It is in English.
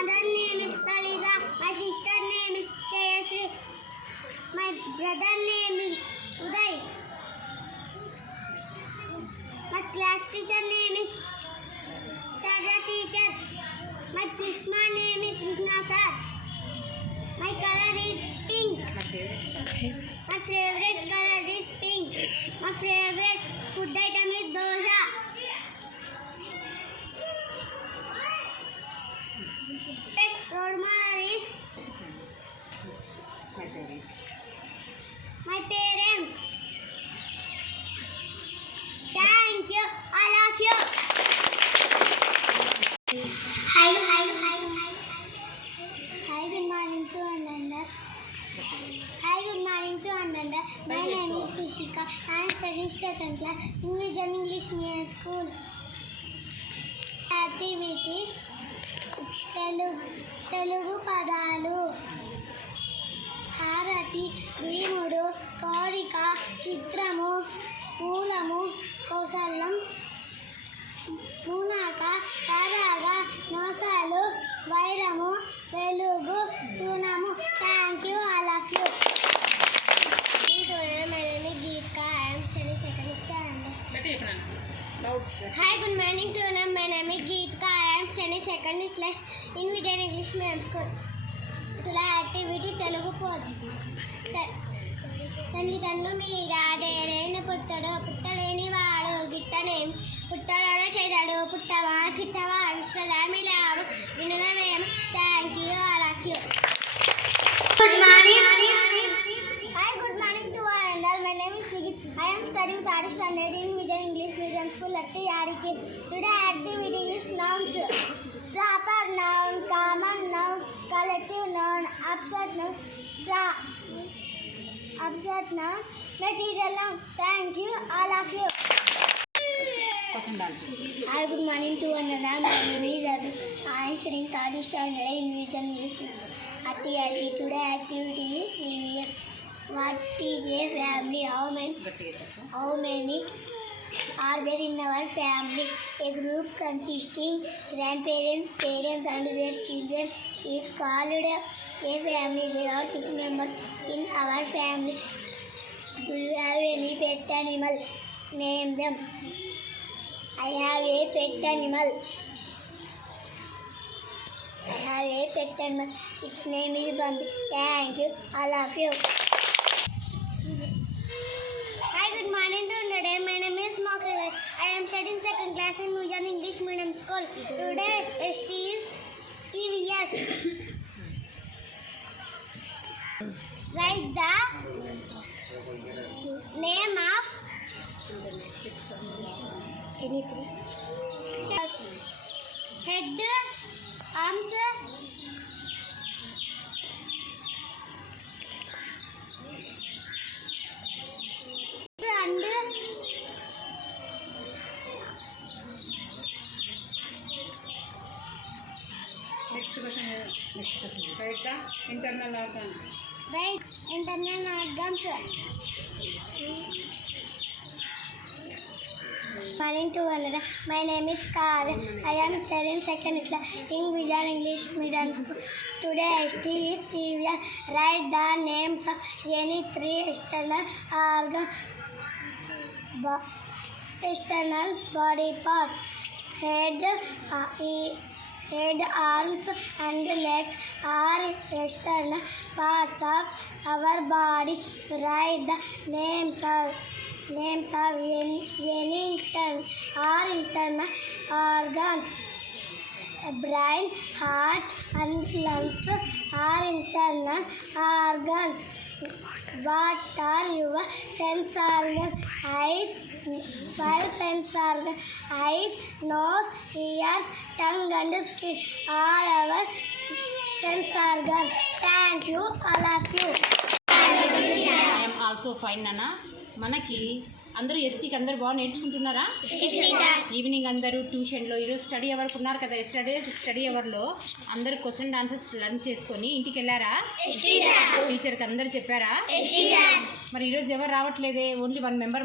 mother name is Talida. My sister name is Tejasri. My brother name is Uday. My class teacher name is Sada teacher. My Krishna name is Krishna sir. My color is pink. My favorite color is pink. My favorite food item is dosa. Role model is my parents. Thank you, all of you. Hi, good morning to Ananda. Hi, good morning to Ananda. My name is Krishika. I am studying second class in Vision English Medium School. Activity Telugu పదాలు హారతి భీముడు కోరిక చిత్రము మూలము కౌశల్యం మునాక పరాగ నోసాలు వైరము వెలుగు తృణము. Thank you all of you. My name is Geetka. I am studying second standard. Hi, good morning to you. My name is Geetka. I am studying second class in Vision English Medium School. Today activity Telugu poetry. తల్లిదండ్రులు మీద దేరైన పుట్టడు పుట్టలేని వాడు గిట్టనేం పుట్టడన చెదడు పుట్టవా గిట్టవా విశ్వదామిలాడు వినవేం. Thank you all of you. Good morning. Hi, good morning to all. My name is Nigit. I am studying third standard in Vision English Medium School at Yariki. Today activity is nouns. Proper noun, common noun, collective noun, abstract noun, material noun. Thank you, all of you. Hi, good morning to all. My name is Arun. I am studying third standard in Vision English at Yariki. Today activity is EVS. What is a family? How many are there in our family? A group consisting grandparents, parents and their children is called a family. There are 6 members in our family. Do you have any pet animal? Name them. I have a pet animal. Its name is Bambi. Thank you, all of you. Hi, good morning to today. My name is Mokri. I am studying second class in Vision English Medium School. Today ST is EVS. Write the name of anything. Head, arms, and next question. Write the internal organs. Write internal organs. Morning to another. My name is Kar. I am studying second class in Vision English Medium School. Today ST is EVS. Write the names of any 3 external body parts. Head, arms and legs are external parts of our body. Write the names of any internal organs. Brain, heart and lungs are internal organs. What are your sense organs? Eyes, 5 sense organs. Eyes, nose, ears, tongue and skin are our sense organs. Thank you, all of you. I am also fine, Nana. మనకి అందరూ ఎస్టీకి అందరూ బాగా నేర్చుకుంటున్నారా? Evening అందరూ ట్యూషన్లో ఈరోజు study అవర్కి ఉన్నారు కదా. Study అవర్లో అందరూ క్వశ్చన్ ఆన్సర్స్ లర్న్ చేసుకొని ఇంటికి వెళ్ళారా? టీచర్కి అందరూ చెప్పారా? మరి ఈరోజు ఎవరు రావట్లేదే, ఓన్లీ 1 మెంబర్